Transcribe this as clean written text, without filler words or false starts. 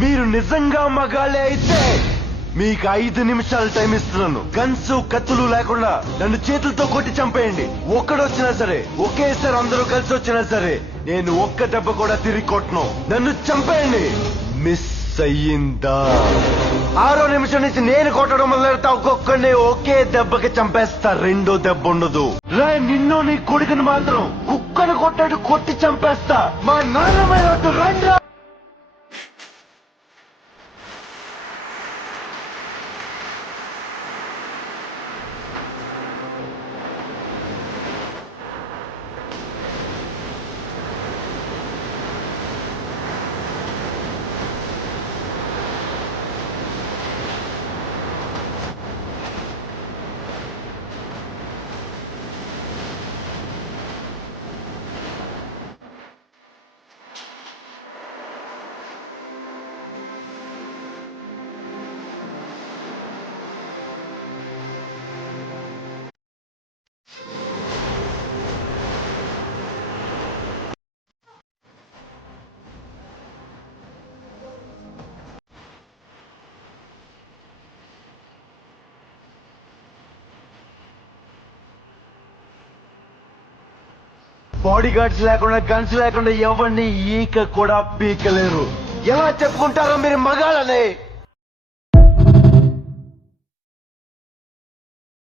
మీరు నిజంగా మగాళ్ళే అయితే మీకు 5 నిమిషాలు టైం ఇస్తున్నాను. గన్స్ కత్తులు లేకుండా నన్ను చేతులతో కొట్టి చంపేయండి. ఒక్కడొచ్చినా సరే, ఒకేసారి అందరూ కలిసి వచ్చినా సరే, నేను ఒక్క దెబ్బ కూడా తిరిగి కొట్టను. నన్ను చంపేయండి. మిస్ అయ్యిందా? 6వ నిమిషం నుంచి నేను కొట్టడం మొదలెడతా. ఒక్కొక్కడిని ఒకే దెబ్బకి చంపేస్తా. రెండో దెబ్బ ఉండదు. రే, నిన్ను నీ కొడుకుని మాత్రం కుక్కను కొట్టాడు కొట్టి చంపేస్తా. మా నాన్నమైన రండి. బాడీ గార్డ్స్ లేకుండా, గన్స్ లేకుండా ఎవరిని ఈక కూడా పీకలేరు. ఎలా చెప్పుకుంటారో మీరు మగాళ్ళని?